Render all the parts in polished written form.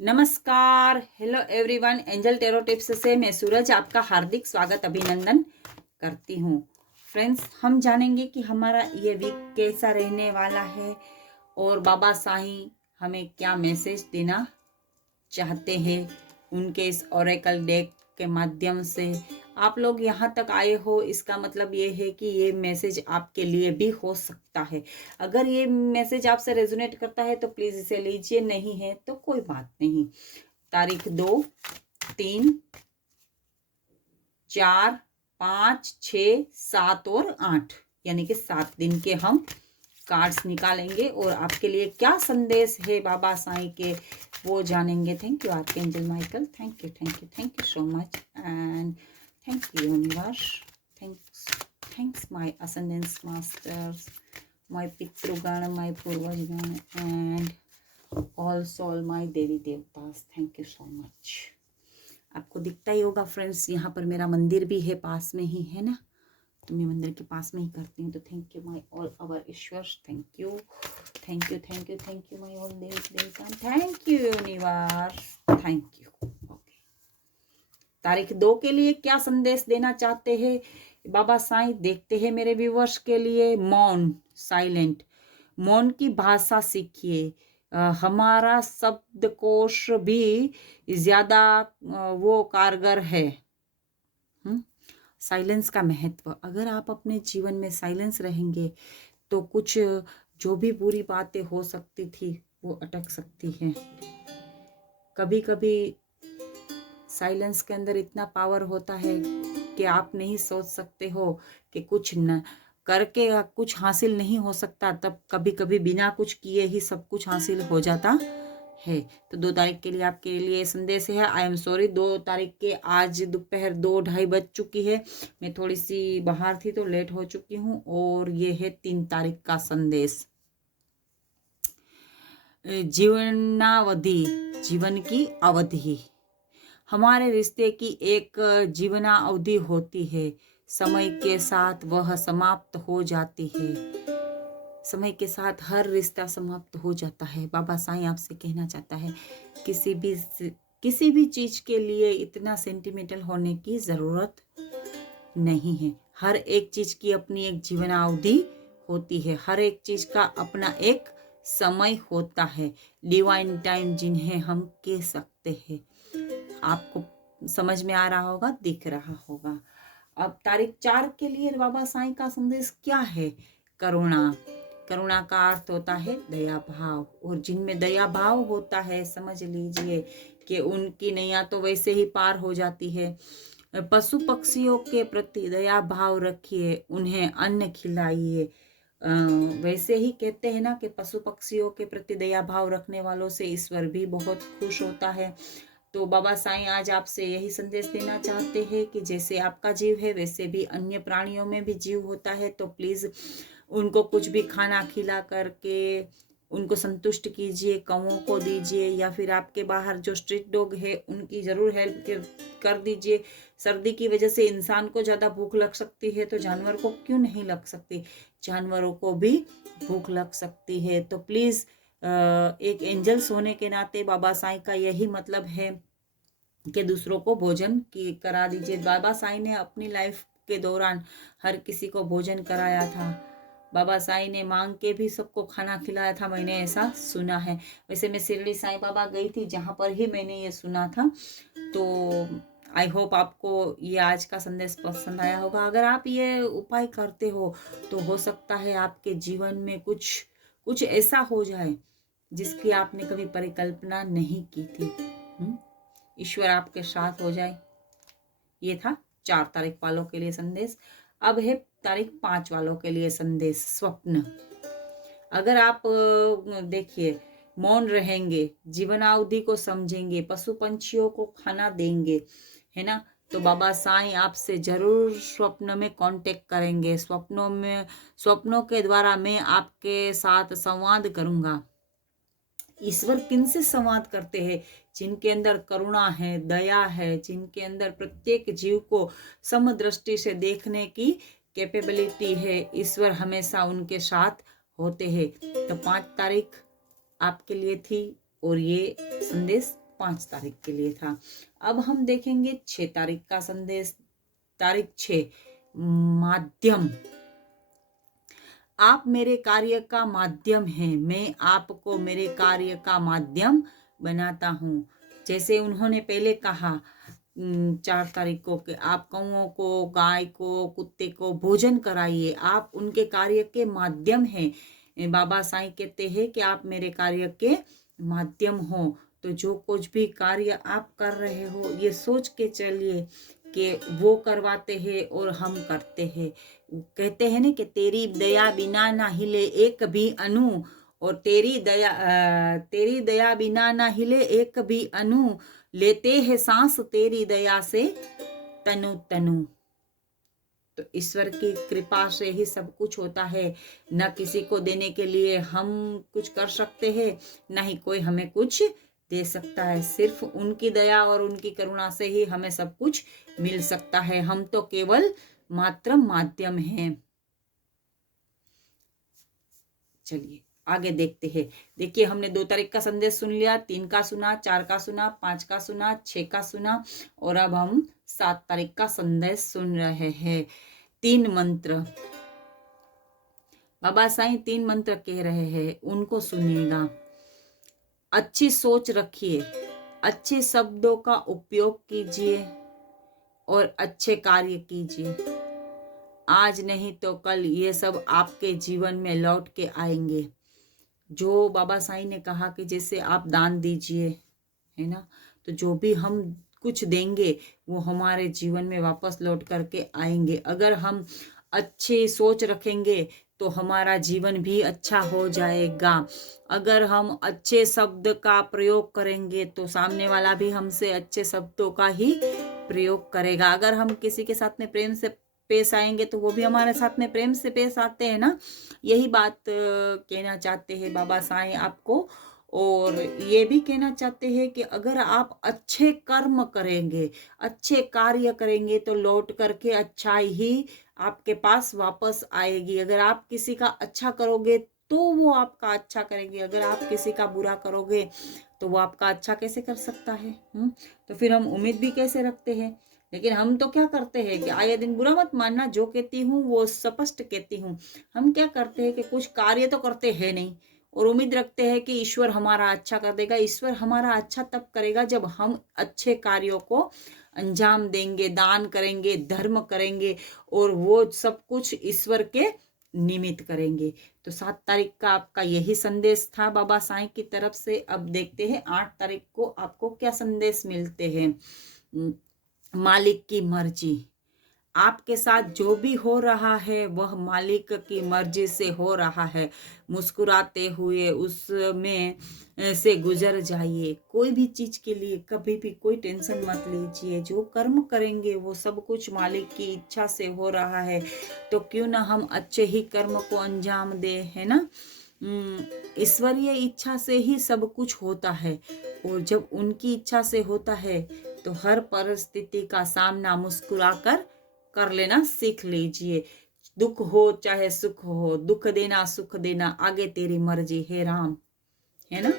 नमस्कार, hello everyone. Angel tarot tips से मैं सूरज आपका हार्दिक स्वागत अभिनंदन करती हूँ। फ्रेंड्स, हम जानेंगे कि हमारा ये वीक कैसा रहने वाला है और बाबा साईं हमें क्या मैसेज देना चाहते हैं उनके इस ओरेकल डेक के माध्यम से। आप लोग यहाँ तक आए हो, इसका मतलब ये है कि ये मैसेज आपके लिए भी हो सकता है। अगर ये मैसेज आपसे रेजोनेट करता है तो प्लीज इसे लीजिए, नहीं है तो कोई बात नहीं। तारीख 2, 3, 4, 5, 6, 7 और 8 यानी कि 7 दिन के हम कार्ड्स निकालेंगे और आपके लिए क्या संदेश है बाबा साईं के वो जानेंगे। Thank you archangel Michael, thank you thank you thank you so much and thank you universe, thanks my ascendance masters, my पितृगण, माय पूर्वजगण एंड ऑल सोल माय देवी देवतास, थैंक यू सो मच। आपको दिखता ही होगा फ्रेंड्स, यहाँ पर मेरा मंदिर भी है, पास में ही है ना, तो मैं मंदिर के पास में ही करती हूँ। तो thank you my all our ईश्वर, thank you thank you thank you thank you my all देवता, thank you universe, thank you. Okay, तारीख 2 के लिए क्या संदेश देना चाहते हैं बाबा साईं, देखते हैं मेरे व्यूवर्स के लिए। मौन, साइलेंट, मौन की भाषा सीखिए। हमारा शब्दकोश भी ज्यादा वो कारगर है। साइलेंस का महत्व, अगर आप अपने जीवन में साइलेंस रहेंगे तो कुछ जो भी बुरी बातें हो सकती थी वो अटक सकती हैं। कभी कभी साइलेंस के अंदर इतना पावर होता है कि आप नहीं सोच सकते हो कि कुछ न करके कुछ हासिल नहीं हो सकता, तब कभी कभी बिना कुछ किए ही सब कुछ हासिल हो जाता है। तो 2 तारीख के लिए आपके लिए संदेश है। आई एम सॉरी, 2 तारीख के आज दोपहर 2:30 बज चुकी है, मैं थोड़ी सी बाहर थी तो लेट हो चुकी हूँ। और ये है 3 तारीख का संदेश। जीवनावधि, जीवन की अवधि, हमारे रिश्ते की एक जीवनावधि होती है, समय के साथ वह समाप्त हो जाती है। समय के साथ हर रिश्ता समाप्त हो जाता है। बाबा साईं आपसे कहना चाहता है किसी भी चीज के लिए इतना सेंटिमेंटल होने की जरूरत नहीं है। हर एक चीज की अपनी एक जीवनावधि होती है, हर एक चीज का अपना एक समय होता है, डिवाइन टाइम जिन्हें हम कह सकते हैं। आपको समझ में आ रहा होगा, दिख रहा होगा। अब तारीख 4 के लिए बाबा साईं का संदेश क्या है? करुणा, करुणा का अर्थ होता है दया भाव, और जिनमें दया भाव होता है समझ लीजिए कि उनकी नैया तो वैसे ही पार हो जाती है। पशु पक्षियों के प्रति दया भाव रखिए, उन्हें अन्न खिलाइए। वैसे ही कहते हैं ना कि पशु पक्षियों के प्रति दया भाव रखने वालों से ईश्वर भी बहुत खुश होता है। तो बाबा साईं आज आपसे यही संदेश देना चाहते हैं कि जैसे आपका जीव है वैसे भी अन्य प्राणियों में भी जीव होता है, तो प्लीज उनको कुछ भी खाना खिला करके उनको संतुष्ट कीजिए, कौओं को दीजिए, या फिर आपके बाहर जो स्ट्रीट डॉग है उनकी जरूर हेल्प कर दीजिए। सर्दी की वजह से इंसान को ज्यादा भूख लग सकती है, तो जानवर को क्यों नहीं लग सकती, जानवरों को भी भूख लग सकती है। तो प्लीज एक एंजल्स होने के नाते बाबा साईं का यही मतलब है कि दूसरों को भोजन की करा दीजिए। बाबा साईं ने अपनी लाइफ के दौरान हर किसी को भोजन कराया था। बाबा साईं ने मांग के भी सबको खाना खिलाया था, मैंने ऐसा सुना है। वैसे मैं शिरडी साईं बाबा गई थी जहां पर ही मैंने ये सुना था। तो आई होप आपको ये आज का संदेश पसंद आया होगा। अगर आप ये उपाय करते हो तो हो सकता है आपके जीवन में कुछ ऐसा हो जाए जिसकी आपने कभी परिकल्पना नहीं की थी। ईश्वर आपके साथ हो जाए। ये था 4 तारीख वालों के लिए संदेश। अब है तारीख 5 वालों के लिए संदेश। स्वप्न, अगर आप देखिए मौन रहेंगे, जीवनावधि को समझेंगे, पशु पंछियों को खाना देंगे, है ना, तो बाबा साईं आपसे जरूर स्वप्न में कांटेक्ट करेंगे। स्वप्नों के द्वारा मैं आपके साथ संवाद करूंगा। ईश्वर किनसे संवाद करते हैं? जिनके अंदर करुणा है, दया है, जिनके अंदर प्रत्येक जीव को समदृष्टि से देखने की कैपेबिलिटी है, ईश्वर हमेशा उनके साथ होते हैं। तो 5 तारीख आपके लिए थी और ये संदेश 5 तारीख के लिए था। अब हम देखेंगे 6 तारीख का संदेश। तारीख 6, माध्यम। आप मेरे कार्य का माध्यम हैं, मैं आपको मेरे कार्य का माध्यम बनाता हूँ। जैसे उन्होंने पहले कहा 4 तारीख को कि आप कौओं को, गाय को, कुत्ते को भोजन कराइए, आप उनके कार्य के माध्यम हैं। बाबा साईं कहते हैं कि आप मेरे कार्य के माध्यम हो। तो जो कुछ भी कार्य आप कर रहे हो, ये सोच के चलिए कि वो करवाते हैं और हम करते हैं। कहते हैं ना कि तेरी दया बिना ना हिले एक भी अणु, और तेरी दया बिना ना हिले एक भी अणु, लेते हैं सांस तेरी दया से तनु तनु। तो ईश्वर की कृपा से ही सब कुछ होता है। न किसी को देने के लिए हम कुछ कर सकते हैं, न ही कोई हमें कुछ दे सकता है। सिर्फ उनकी दया और उनकी करुणा से ही हमें सब कुछ मिल सकता है। हम तो केवल मात्र माध्यम हैं। चलिए आगे देखते हैं। देखिए, हमने 2 तारीख का संदेश सुन लिया, 3 का सुना, 4 का सुना, 5 का सुना, 6 का सुना, और अब हम 7 तारीख का संदेश सुन रहे हैं। 3 मंत्र। बाबा साईं 3 मंत्र कह रहे हैं, उनको सुनिएगा। अच्छी सोच रखिए, अच्छे शब्दों का उपयोग कीजिए और अच्छे कार्य कीजिए। आज नहीं तो कल ये सब आपके जीवन में लौट के आएंगे। जो बाबा साईं ने कहा कि जैसे आप दान दीजिए, है ना, तो जो भी हम कुछ देंगे वो हमारे जीवन में वापस लौट करके आएंगे। अगर हम अच्छी सोच रखेंगे तो हमारा जीवन भी अच्छा हो जाएगा। अगर हम अच्छे शब्द का प्रयोग करेंगे तो सामने वाला भी हमसे अच्छे शब्दों का ही प्रयोग करेगा। अगर हम किसी के साथ में प्रेम से पेश आएंगे तो वो भी हमारे साथ में प्रेम से पेश आते हैं ना। यही बात कहना चाहते हैं बाबा साईं आपको। और ये भी कहना चाहते हैं कि अगर आप अच्छे कर्म करेंगे, अच्छे कार्य करेंगे तो लौट करके अच्छाई ही आपके पास वापस आएगी। अगर आप किसी का अच्छा करोगे तो वो आपका अच्छा करेंगे, अगर आप किसी का बुरा करोगे तो वो आपका अच्छा कैसे कर सकता है। तो फिर हम उम्मीद भी कैसे रखते हैं। लेकिन हम तो क्या करते हैं कि आए दिन बुरा मत मानना, जो कहती हूँ वो स्पष्ट कहती हूँ। हम क्या करते हैं कि कुछ कार्य तो करते हैं नहीं और उम्मीद रखते हैं कि ईश्वर हमारा अच्छा कर देगा। ईश्वर हमारा अच्छा तब करेगा जब हम अच्छे कार्यों को अंजाम देंगे, दान करेंगे, धर्म करेंगे, और वो सब कुछ ईश्वर के निमित्त करेंगे। तो 7 तारीख का आपका यही संदेश था बाबा साईं की तरफ से। अब देखते हैं 8 तारीख को आपको क्या संदेश मिलते हैं। मालिक की मर्जी। आपके साथ जो भी हो रहा है वह मालिक की मर्जी से हो रहा है। मुस्कुराते हुए उसमें से गुजर जाइए। कोई भी चीज के लिए कभी भी कोई टेंशन मत लीजिए। जो कर्म करेंगे वो सब कुछ मालिक की इच्छा से हो रहा है, तो क्यों ना हम अच्छे ही कर्म को अंजाम दे, है ना। ईश्वरीय इच्छा से ही सब कुछ होता है, और जब उनकी इच्छा से होता है तो हर परिस्थिति का सामना मुस्कुराकर कर लेना सीख लीजिए। दुख हो चाहे सुख हो, दुख देना सुख देना आगे तेरी मर्जी है राम, है ना।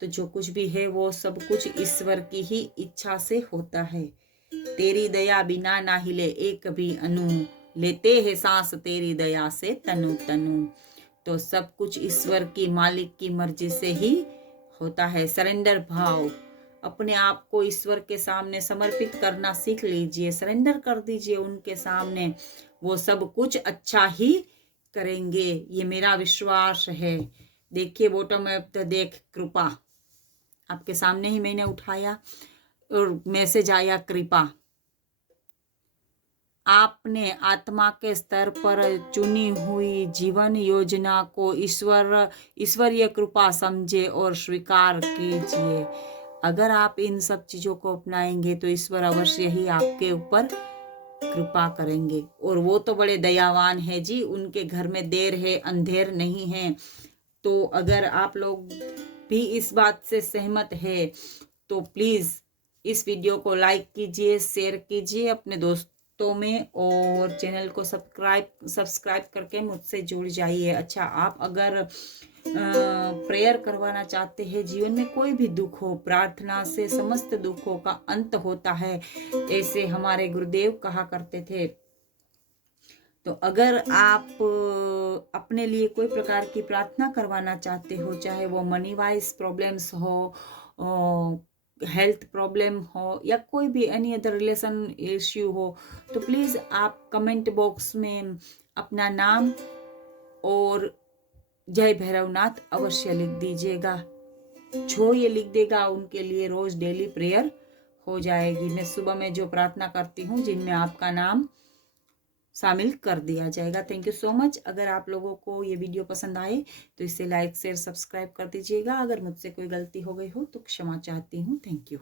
तो जो कुछ भी है वो सब कुछ ईश्वर की ही इच्छा से होता है। तेरी दया बिना ना हिले एक भी अणु, लेते हैं सांस तेरी दया से तनु तनु। तो सब कुछ ईश्वर की, मालिक की मर्जी से ही होता है। सरेंडर भाव, अपने आप को ईश्वर के सामने समर्पित करना सीख लीजिए। सरेंडर कर दीजिए उनके सामने, वो सब कुछ अच्छा ही करेंगे, ये मेरा विश्वास है। देखिए बॉटम ऑफ द देख कृपा, आपके सामने ही मैंने उठाया और मैसेज आया कृपा। आपने आत्मा के स्तर पर चुनी हुई जीवन योजना को ईश्वरीय कृपा समझे और स्वीकार कीजिए। अगर आप इन सब चीजों को अपनाएंगे तो ईश्वर अवश्य ही आपके ऊपर कृपा करेंगे। और वो तो बड़े दयावान है जी, उनके घर में देर है अंधेर नहीं है। तो अगर आप लोग भी इस बात से सहमत है तो प्लीज इस वीडियो को लाइक कीजिए, शेयर कीजिए अपने दोस्तों में, और चैनल को सब्सक्राइब करके मुझसे जुड़ जाइए। अच्छा, आप अगर प्रेयर करवाना चाहते हैं, जीवन में कोई भी दुख हो, प्रार्थना से समस्त दुखों का अंत होता है, ऐसे हमारे गुरुदेव कहा करते थे। तो अगर आप अपने लिए कोई प्रकार की प्रार्थना करवाना चाहते हो, चाहे वो मनी वाइज प्रॉब्लम्स हो, हेल्थ प्रॉब्लम हो, या कोई भी एनी अदर रिलेशन इश्यू हो, तो प्लीज़ आप कमेंट बॉक्स में अपना नाम और जय भैरवनाथ अवश्य लिख दीजिएगा। जो ये लिख देगा उनके लिए रोज डेली प्रेयर हो जाएगी। मैं सुबह में जो प्रार्थना करती हूँ जिनमें आपका नाम शामिल कर दिया जाएगा। Thank you so much. अगर आप लोगों को ये वीडियो पसंद आए तो इसे लाइक शेयर सब्सक्राइब कर दीजिएगा। अगर मुझसे कोई गलती हो गई हो तो क्षमा चाहती हूँ। Thank you.